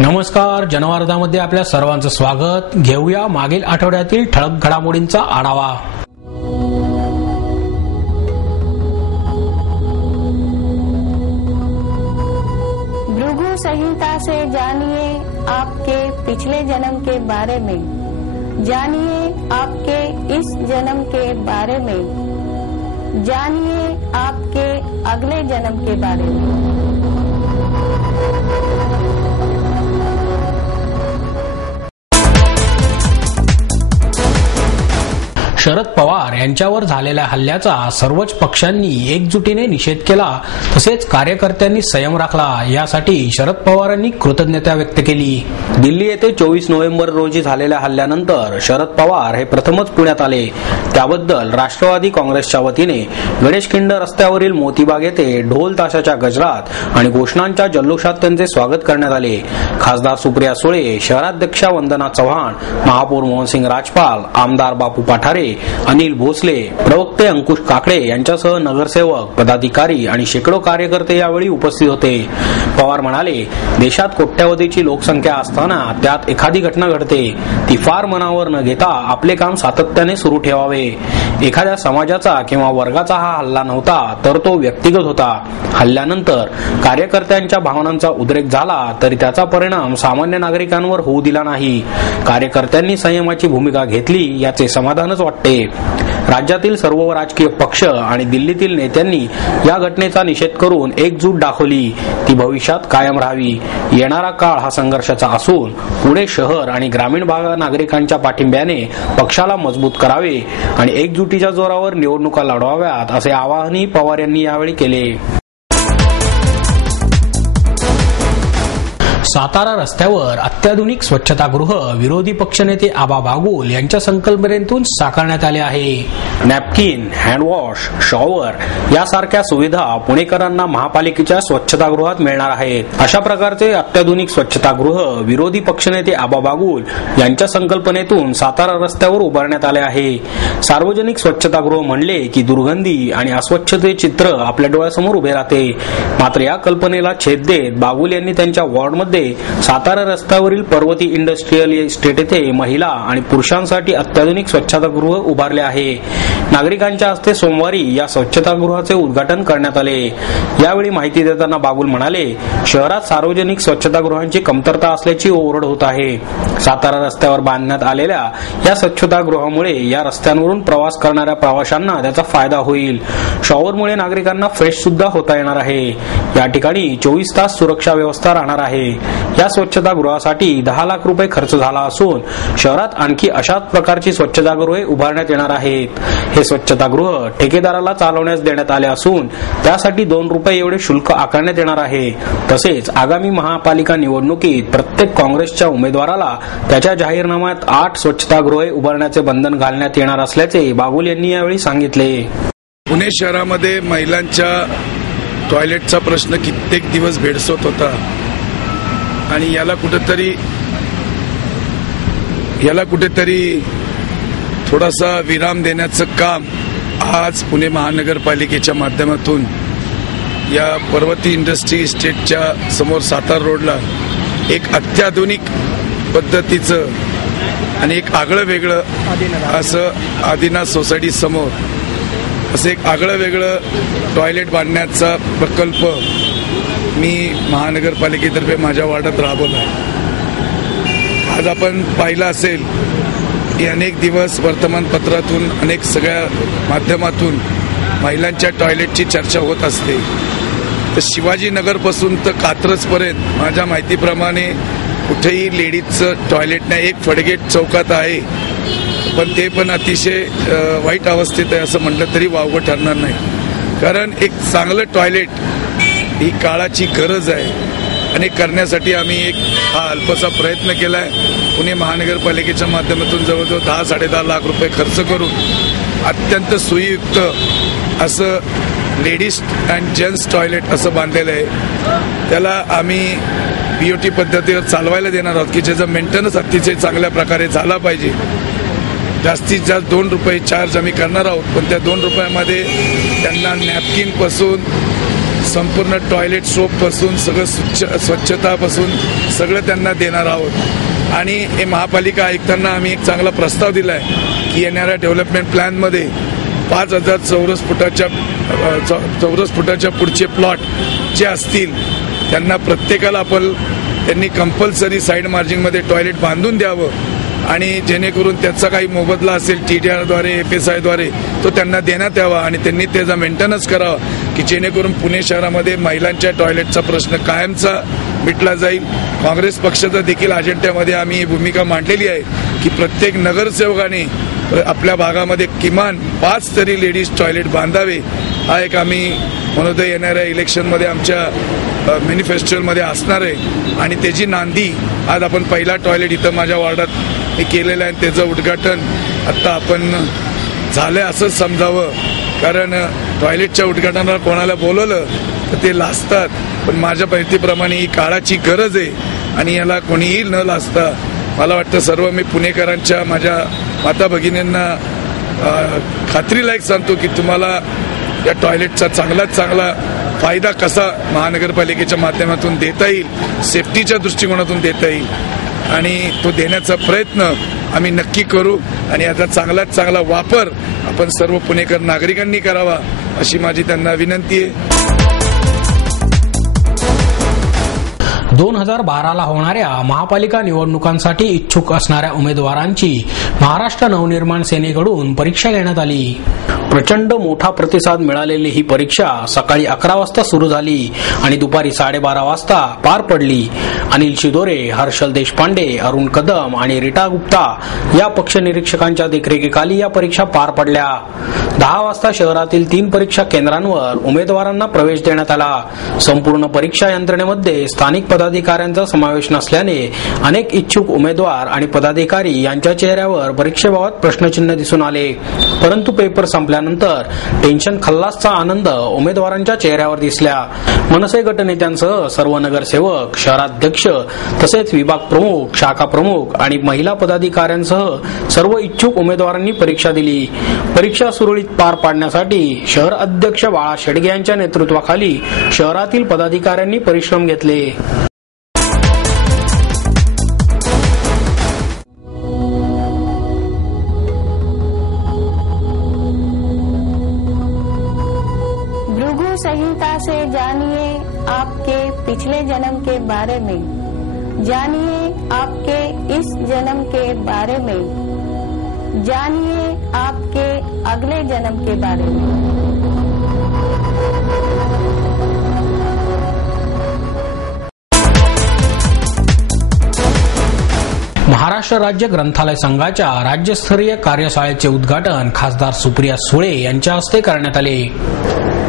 नमस्कार, जनवार्तामध्ये आपल्या सर्वांचं स्वागत. घेऊया मागील आठवड्यातील ठळक घडामोडींचा आढावा. भृगु संहिता से जानिए आपके पिछले जन्म के बारे में, जानिए आपके इस जन्म के बारे में, जानिए आपके अगले जन्म के बारे में. शरद पवार यांच्यावर झालेल्या हल्ल्याचा सर्वच पक्षांनी एकजुटीने निषेध केला. तसेच कार्यकर्त्यांनी संयम राखला, यासाठी शरद पवारांनी कृतज्ञता व्यक्त केली. दिल्ली येथे 24 नोव्हेंबर रोजी झालेल्या हल्ल्यानंतर शरद पवार हे प्रथमच पुण्यात आले. त्याबद्दल राष्ट्रवादी काँग्रेसच्या वतीने गणेशखिंड रस्त्यावरील मोतीबाग येथे ढोल ताशाच्या गजरात आणि घोषणांच्या जल्लोषात त्यांचे स्वागत करण्यात आले. खासदार सुप्रिया सुळे, शहराध्यक्षा वंदना चव्हाण, महापौर मोहनसिंग राजपाल, आमदार बापू पाठारे, अनिल भोसले, प्रवक्ते अंकुश काकडे यांच्यासह नगरसेवक, पदाधिकारी आणि शेकडो कार्यकर्ते यावेळी उपस्थित होते. पवार म्हणाले, देशात कोट्यावधीची लोकसंख्या असताना त्यात एखादी घटना घडते, ती फार मनावर न घेता आपले काम सातत्याने सुरू ठेवावे. एखाद्या समाजाचा किंवा वर्गाचा हा हल्ला नव्हता, तर तो व्यक्तिगत होता. हल्ल्यानंतर कार्यकर्त्यांच्या भावनांचा उद्रेक झाला, तरी त्याचा परिणाम सामान्य नागरिकांवर होऊ दिला नाही. कार्यकर्त्यांनी संयमाची भूमिका घेतली, याचे समाधानच वाटते. राज्यातील सर्व राजकीय पक्ष आणि दिल्लीतील नेत्यांनी या घटनेचा निषेध करून एकजूट दाखवली. ती भविष्यात कायम राहावी. येणारा काळ हा संघर्षाचा असून पुणे शहर आणि ग्रामीण भागात नागरिकांच्या पाठिंब्याने पक्षाला मजबूत करावे आणि एकजुटीच्या जोरावर निवडणुका लढवाव्यात, असे आवाहनही पवार यांनी यावेळी केले. सातारा रस्त्यावर अत्याधुनिक स्वच्छतागृह विरोधी पक्षनेते आबा बागुल यांच्या संकल्पनेतून साकारण्यात आले आहे. नॅपकिन, हँडवॉश, शॉवर यासारख्या सुविधा पुणेकरांना महापालिकेच्या स्वच्छतागृहात मिळणार आहेत. अशा प्रकारचे अत्याधुनिक स्वच्छतागृह विरोधी पक्षनेते आबा बागुल यांच्या संकल्पनेतून सातारा रस्त्यावर उभारण्यात आले आहे. सार्वजनिक स्वच्छतागृह म्हणले की दुर्गंधी आणि अस्वच्छते चित्र आपल्या डोळ्यासमोर उभे राहते. मात्र या कल्पनेला छेद देत बागुल यांनी त्यांच्या वॉर्डमध्ये सातारा रस्त्यावरील पर्वती इंडस्ट्रियल इस्टेट येथे महिला आणि पुरुषांसाठी अत्याधुनिक स्वच्छतागृह उभारले आहे. नागरिकांच्या हस्ते सोमवारी या स्वच्छतागृहाचे उद्घाटन करण्यात आले. यावेळी माहिती देताना बागुल म्हणाले, शहरात सार्वजनिक स्वच्छतागृहांची कमतरता असल्याची ओरड होत आहे. सातारा रस्त्यावर बांधण्यात आलेल्या या स्वच्छतागृहामुळे या रस्त्यांवरून प्रवास करणाऱ्या प्रवाशांना त्याचा फायदा होईल. शॉवरमुळे नागरिकांना फ्रेश सुद्धा होता येणार आहे. या ठिकाणी 24 तास सुरक्षा व्यवस्था राहणार आहे. या स्वच्छतागृहासाठी 10 लाख रुपये खर्च झाला असून शहरात आणखी अशाच प्रकारची स्वच्छतागृहे उभारण्यात येणार आहेत. हे स्वच्छतागृह ठेकेदाराला चालवण्यास देण्यात आले असून त्यासाठी 2 रुपये एवढे शुल्क आकारण्यात येणार आहे. तसेच आगामी महापालिका निवडणुकीत प्रत्येक काँग्रेसच्या उमेदवाराला त्याच्या जाहीरनाम्यात 8 स्वच्छतागृहे उभारण्याचे बंधन घालण्यात येणार असल्याचे बागुल यांनी यावेळी सांगितले. पुणे शहरामध्ये महिलांच्या टॉयलेटचा प्रश्न कित्येक दिवस भेडसवत होता आणि याला कुठेतरी थोडासा विराम देण्याचं काम आज पुणे महानगरपालिकेच्या माध्यमातून या पर्वती इंडस्ट्री इस्टेटच्या समोर सातारा रोडला एक अत्याधुनिक पद्धतीचं आणि एक आगळं वेगळं असं आदिनाथ सोसायटी समोर असं एक आगळं वेगळं टॉयलेट बांधण्याचा प्रकल्प मी महानगरपालिकेतर्फे माझ्या वार्डात राबवला आहे. आज आपण पाहिलं असेल की अनेक दिवस वर्तमानपत्रातून अनेक सगळ्या माध्यमातून महिलांच्या टॉयलेटची चर्चा होत असते. तर शिवाजीनगरपासून तर कात्रजपर्यंत माझ्या माहितीप्रमाणे कुठेही लेडीजचं टॉयलेट नाही. एक फडगेट चौकात आहे, पण ते पण अतिशय वाईट अवस्थेत आहे असं म्हटलं तरी वावगं ठरणार नाही. कारण एक चांगलं टॉयलेट ही काळाची गरज आहे आणि करण्यासाठी आम्ही एक हा अल्पसा प्रयत्न केला आहे. पुणे महानगरपालिकेच्या माध्यमातून जवळजवळ 10-10.5 लाख रुपये खर्च करून अत्यंत सोयीयुक्त असं लेडीज अँड जेंट्स टॉयलेट असं बांधलेलं आहे. त्याला आम्ही BOT पद्धतीवर चालवायला देणार आहोत की ज्याचा मेंटेनन्स अतिशय चांगल्या प्रकारे झाला पाहिजे. जास्तीत जास्त 2 रुपये चार्ज आम्ही करणार आहोत, पण त्या 2 रुपयामध्ये त्यांना नॅपकिनपासून संपूर्ण टॉयलेट सोप पासून सगळं स्वच्छतापासून सगळं त्यांना देणार आहोत. आणि हे महापालिका आयुक्तांना आम्ही एक चांगला प्रस्ताव दिलाय की येणाऱ्या डेव्हलपमेंट प्लॅनमध्ये 5,000 चौरस फुटाच्या पुढचे प्लॉट जे असतील त्यांना प्रत्येकाला त्यांनी कंपल्सरी साईड मार्जिनमध्ये टॉयलेट बांधून द्यावं आणि जेणेकरून त्याचा काही मोबदला असेल TDR-द्वारे FSI-द्वारे तो त्यांना देण्यात यावा आणि त्यांनी त्याचा मेंटेनन्स करावा की जेणेकरून पुणे शहरामध्ये महिलांच्या टॉयलेटचा प्रश्न कायमचा मिटला जाईल. काँग्रेस पक्षाचा देखील अजेंड्यामध्ये आम्ही ही भूमिका मांडलेली आहे की प्रत्येक नगरसेवकाने आपल्या भागामध्ये किमान 5 तरी लेडीज टॉयलेट बांधावे. हा एक आम्ही मनोदय येणाऱ्या इलेक्शनमध्ये आमच्या मॅनिफेस्टोमध्ये असणार आहे आणि त्याची नांदी आज आपण पहिला टॉयलेट इथं माझ्या वॉर्डात केलेलं आहे. त्याचं उद्घाटन आता आपण झालंय असंच समजावं, कारण टॉयलेटच्या उद्घाटनाला कोणाला बोलवलं तर ते लाजतात, पण माझ्या माहितीप्रमाणे ही काळाची गरज आहे आणि याला कोणीही न लाजता मला वाटतं सर्व मी पुणेकरांच्या माझ्या माता भगिनींना खात्रीलायक सांगतो की तुम्हाला या टॉयलेटचा चांगलात चांगला फायदा कसा महानगरपालिकेच्या माध्यमातून देता येईल, सेफ्टीच्या दृष्टिकोनातून देता येईल आणि तो देण्याचा प्रयत्न आम्ही नक्की करू आणि याचा चांगलात चांगला वापर आपण सर्व पुणेकर नागरिकांनी करावा अशी माझी त्यांना विनंती आहे. 2012ला होणाऱ्या महापालिका निवडणुकांसाठी इच्छुक असणाऱ्या उमेदवारांची महाराष्ट्र नवनिर्माण सेनेकडून परीक्षा घेण्यात आली. प्रचंड मोठा प्रतिसाद मिळालेली ही परीक्षा सकाळी 11 वाजता सुरू झाली आणि दुपारी 12:30 वाजता पार पडली. अनिल शिदोरे, हर्षल देशपांडे, अरुण कदम आणि रीटा गुप्ता या पक्ष निरीक्षकांच्या देखरेखीखाली या परीक्षा पार पडल्या. 10 वाजता शहरातील 3 परीक्षा केंद्रांवर उमेदवारांना प्रवेश देण्यात आला. संपूर्ण परीक्षा यंत्रणेमध्ये स्थानिक पदाधिकाऱ्यांचा समावेश नसल्याने अनेक इच्छुक उमेदवार आणि पदाधिकारी यांच्या चेहऱ्यावर परीक्षेबाबत प्रश्नचिन्ह दिसून आले. परंतु पेपर संपल्यानंतर टेन्शन खल्लासचा आनंद उमेदवारांच्या चेहऱ्यावर दिसला. मनसे गटनेत्यांसह सर्व नगरसेवक, शहराध्यक्ष तसेच विभाग प्रमुख, शाखा प्रमुख आणि महिला पदाधिकाऱ्यांसह सर्व इच्छुक उमेदवारांनी परीक्षा दिली. परीक्षा सुरळीत पार पाडण्यासाठी शहर अध्यक्ष बाळा शेडगे यांच्या नेतृत्वाखाली शहरातील पदाधिकाऱ्यांनी परिश्रम घेतले. संहिता से जानिए आपके पिछले जन्म के बारे में, जानिए आपके इस जन्म के बारे में, जानिए आपके अगले जन्म के बारे में. महाराष्ट्र राज्य ग्रंथालय संघाच्या राज्यस्तरीय कार्यशाळेचे उद्घाटन खासदार सुप्रिया सुळे यांच्या हस्ते करण्यात आले.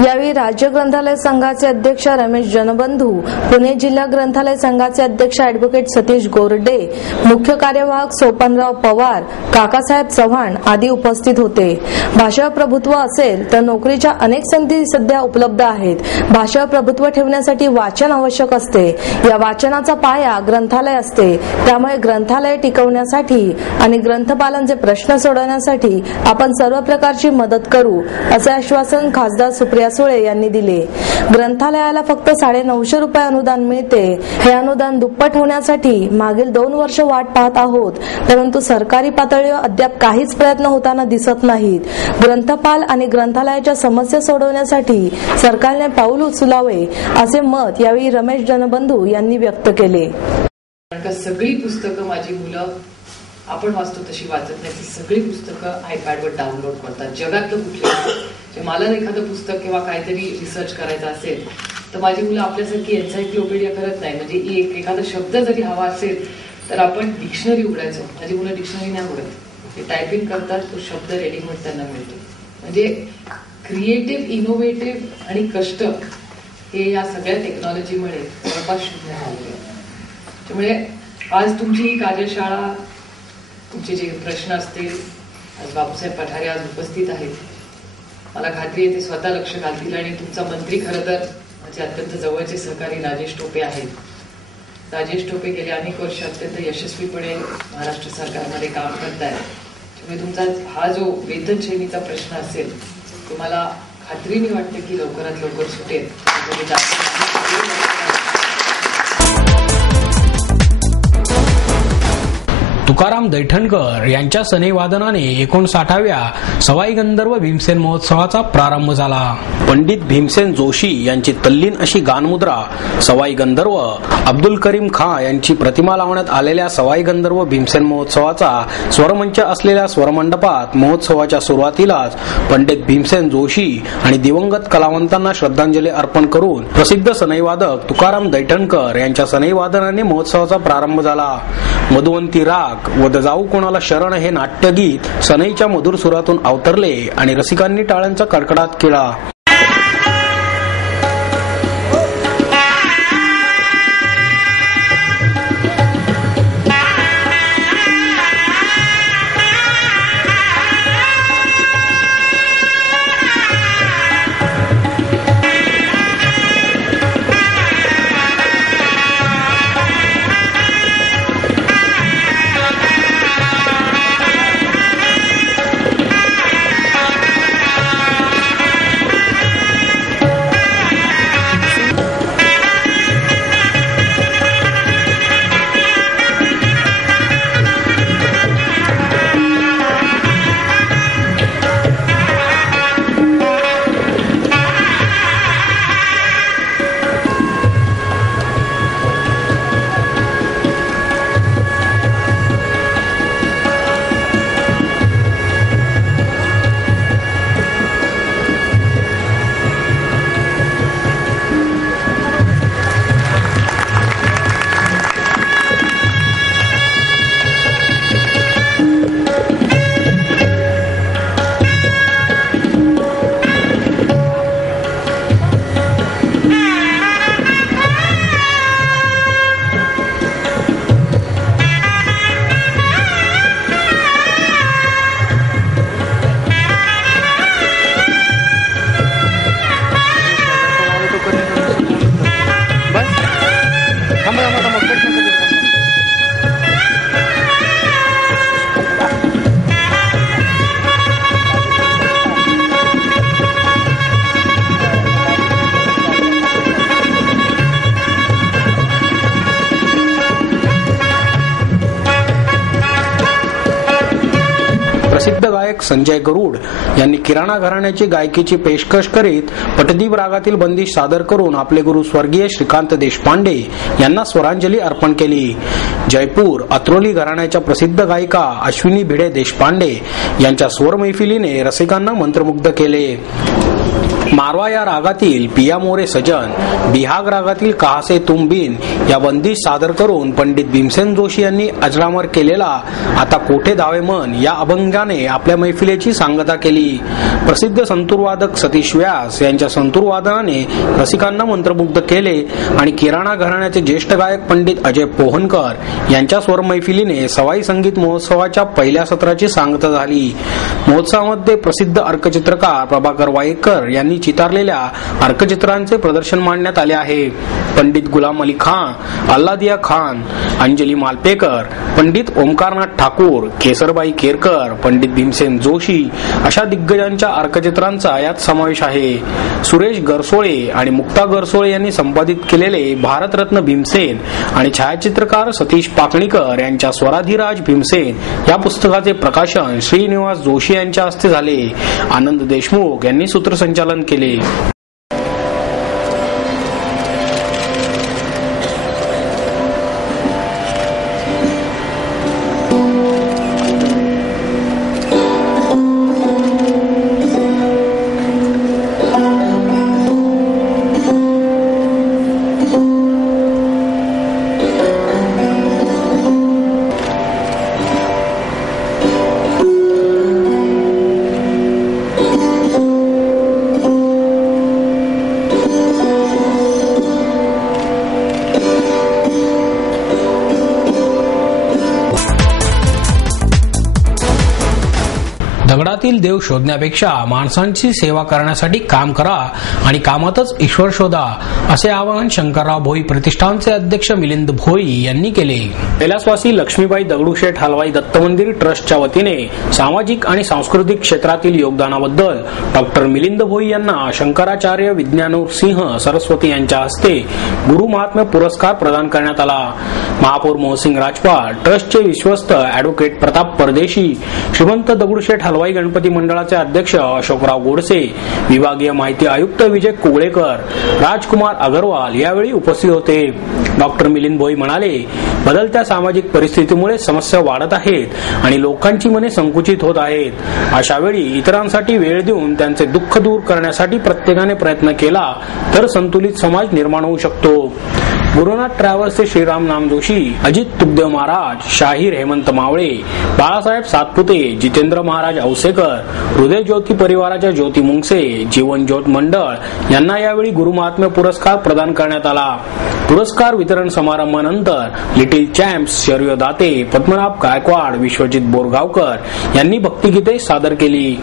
यावेळी राज्य ग्रंथालय संघाचे अध्यक्ष रमेश जनबंधू, पुणे जिल्हा ग्रंथालय संघाचे अध्यक्ष ॲडव्होकेट सतीश गोरडे, मुख्य कार्यवाहक सोपानराव पवार, काकासाहेब चव्हाण आदी उपस्थित होते. भाषा प्रभुत्व असेल तर नोकरीच्या अनेक संधी सध्या उपलब्ध आहेत. भाषा प्रभुत्व ठेवण्यासाठी वाचन आवश्यक असते. या वाचनाचा पाया ग्रंथालय असते. त्यामुळे ग्रंथालय टिकवण्यासाठी आणि ग्रंथपालांचे प्रश्न सोडवण्यासाठी आपण सर्व प्रकारची मदत करू, असे आश्वासन खासदार सुप्रिया सुळे यांनी दिले. ग्रंथालयाला फक्त 950 रुपये अनुदान मिळते. हे अनुदान दुप्पट होण्यासाठी मागील 2 वर्ष वाट पाहत आहोत, परंतु सरकारी पातळीवर अद्याप काहीच प्रयत्न होताना दिसत नाहीत. ग्रंथपाल आणि ग्रंथालयाच्या समस्या सोडवण्यासाठी सरकारने पाऊल उचलावे, असे मत यावेळी रमेश जनबंधू यांनी व्यक्त केले. सगळी पुस्तकं माझी मुलं आपण वाचतो तशी वाचत नाही. ती सगळी पुस्तकं आयपॅडवर डाउनलोड करतात. जगातलं कुठलं मला एखादं पुस्तक किंवा काहीतरी रिसर्च करायचं असेल तर माझी मुलं आपल्यासारखी एन्सायक्लोपीडिया करत नाही. म्हणजे एखादा शब्द जरी हवा असेल तर आपण डिक्शनरी उघडायचो. माझी मुलं डिक्शनरी नाही उघडत, ते टायपिंग करतात, तो शब्द रेडीमेड त्यांना मिळतो. म्हणजे क्रिएटिव्ह, इनोव्हेटिव्ह आणि कष्ट हे या सगळ्या टेक्नॉलॉजीमुळे जवळपास शून्य झाले. त्यामुळे आज तुमची ही कार्यशाळा, तुमचे जे प्रश्न असतील, आज बापूसाहेब पठारे आज उपस्थित आहेत. मला खात्री आहे ते स्वतः लक्ष घालतील आणि तुमचा मंत्री खरं तर माझे अत्यंत जवळचे सहकारी राजेश टोपे आहेत. राजेश टोपे गेले अनेक वर्ष अत्यंत यशस्वीपणे महाराष्ट्र सरकारमध्ये काम करत आहेत. त्यामुळे तुमचा हा जो वेतन श्रेणीचा प्रश्न असेल तो मला खात्रीने वाटतं की लवकरात लवकर सुटेल. तुकाराम दैठणकर यांच्या सनई वादनाने 59व्या सवाई गंधर्व भीमसेन महोत्सवाचा प्रारंभ झाला. पंडित भीमसेन जोशी यांची तल्लीन अशी गानमुद्रा, सवाई गंधर्व अब्दुल करीम खां यांची प्रतिमा लावण्यात आलेल्या सवाई गंधर्व भीमसेन महोत्सवाचा स्वरमंच असलेल्या स्वरमंडपात महोत्सवाच्या सुरुवातीलाच पंडित भीमसेन जोशी आणि दिवंगत कलावंतांना श्रद्धांजली अर्पण करून प्रसिद्ध सनईवादक तुकाराम दैठणकर यांच्या सनई वादनाने महोत्सवाचा प्रारंभ झाला. मधुवंती राग व जाऊ कोणाला शरण हे नाट्यगीत सनईच्या मधुर सुरातून अवतरले आणि रसिकांनी टाळ्यांचा कडकडाट केला. प्रसिद्ध गायक संजय गरुड यांनी किराणा घराण्याची गायकीची पेशकश करीत पटदीप रागातील बंदिश सादर करून आपले गुरु स्वर्गीय श्रीकांत देशपांडे यांना स्वरांजली अर्पण केली. जयपूर अत्रोली घराण्याच्या प्रसिद्ध गायिका अश्विनी भिडे देशपांडे यांच्या स्वर मैफिलीने रसिकांना मंत्रमुग्ध केले. मारवा या रागातील पिया मोरे सजन, बिहाग रागातील कहा से तुम बिन या बंदिश सादर करून पंडित भीमसेन जोशी यांनी अजरामर केलेला आता कोठे धावे मन या अभंगाने आपल्या मैफिलीची सांगता केली. प्रसिद्ध संतूरवादक सतीश व्यास यांच्या संतूर वादनाने रसिकांना मंत्रमुग्ध केले आणि किराणा घराण्याचे ज्येष्ठ गायक पंडित अजय पोहनकर यांच्या स्वर मैफिलीने सवाई संगीत महोत्सवाच्या पहिल्या सत्राची सांगता झाली. महोत्सवामध्ये प्रसिद्ध अर्कचित्रकार प्रभाकर वायकर यांनी चितारलेल्या अर्कचित्रांचे प्रदर्शन मांडण्यात आले आहे. पंडित गुलाम अली खान, अल्लादिया खान, अंजली मालपेकर, पंडित ओमकारनाथ ठाकूर, केसरबाई केरकर, पंडित भीमसेन जोशी अशा दिग्गजांच्या अर्कचित्रांचा यात समावेश आहे. सुरेश गरसोळे आणि मुक्ता गरसोळे यांनी संपादित केलेले भारतरत्न भीमसेन आणि छायाचित्रकार सतीश पाकणीकर यांच्या स्वराधिराज भीमसेन या पुस्तकाचे प्रकाशन श्रीनिवास जोशी यांच्या हस्ते झाले. आनंद देशमुख यांनी सूत्रसंचालन केले. जगातील देव शोधण्यापेक्षा माणसांची सेवा करण्यासाठी काम करा आणि कामातच ईश्वर शोधा, असे आवाहन शंकरराव भोई प्रतिष्ठानचे अध्यक्ष मिलिंद भोई यांनी केले. कैलासवासी लक्ष्मीबाई दगडूशेठ हलवाई दत्त मंदिर ट्रस्टच्या वतीने सामाजिक आणि सांस्कृतिक क्षेत्रातील योगदानाबद्दल डॉक्टर मिलिंद भोई यांना शंकराचार्य विज्ञानसिंह सरस्वती यांच्या हस्ते गुरु महात्म्य पुरस्कार प्रदान करण्यात आला. महापौर मोहसिंग राजपाल, ट्रस्टचे विश्वस्त ॲडव्होकेट प्रताप परदेशी, श्रीमंत दगडूशेठ हलवाई गणपती मंडळाचे अध्यक्ष अशोकराव गोडसे, विभागीय माहिती आयुक्त विजय कुवळेकर, राजकुमार अगरवाल यावेळी उपस्थित होते. डॉक्टर मिलिंद भोई म्हणाले, बदलत्या सामाजिक परिस्थितीमुळे समस्या वाढत आहेत आणि लोकांची मने संकुचित होत आहेत. अशा वेळी इतरांसाठी वेळ देऊन त्यांचे दुःख दूर करण्यासाठी प्रत्येकाने प्रयत्न केला तर संतुलित समाज निर्माण होऊ शकतो. गुरुनाथ ट्रॅव्हल्सचे श्रीराम नाम जोशी, अजित तुगदेव महाराज, शाहीर हेमंत मावळे, बाळासाहेब सातपुते, जितेंद्र महाराज औसेकर, हृदय ज्योती परिवाराच्या ज्योती मुंगसे, जीवन ज्योत मंडळ यांना यावेळी गुरुमहात्म्य पुरस्कार प्रदान करण्यात आला. पुरस्कार वितरण समारंभानंतर लिटिल चॅम्प्स, शौर्य दाते, पद्मनाभ गायकवाड, विश्वजित बोरगावकर यांनी भक्तिगीते सादर केली.